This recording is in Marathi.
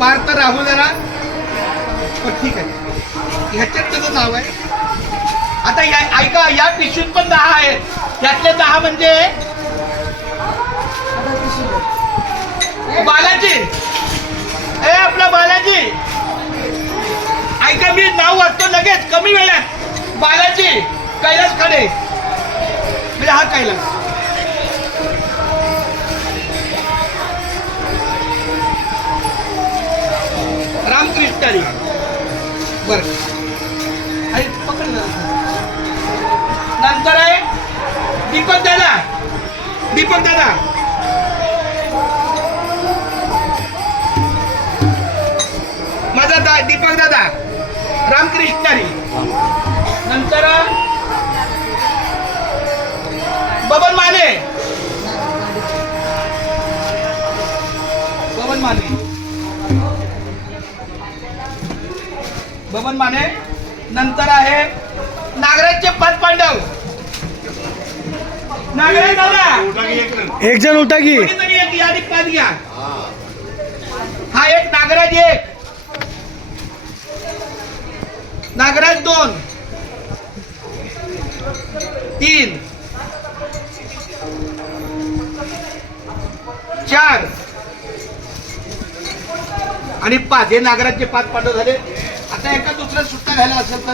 पार्थ राहुल जरा पण ठीक आहे, ह्याच्यात त्याचं नाव आहे. आता ऐका, या पिशवीत पण 10 आहेत. यातले 10 म्हणजे बालाजी. ए आपला बालाजी, ऐका मी नाव वाचतो लगेच कमी वेळात. बालाजी कैलास खाडे, म्हणजे हा कैलास. रामकृष्ण बर, पकड. नंतर आहे दीपक दादा. दीपक दादा माझा दीपक दादा रामकृष्णारी. नंतर बबन माने. बबन माने, बबन माने. नंतर आहे नागराजचे 5 पांडव. नागराज दादा एक जण उठा की. एक यादी पाच घ्या. हा एक नागराज, एक नागराज, 2 3 4 आणि 5. हे नागराजचे 5 पांडव झाले. आता एका दुसऱ्या सुट्टा घ्यायला असेल तर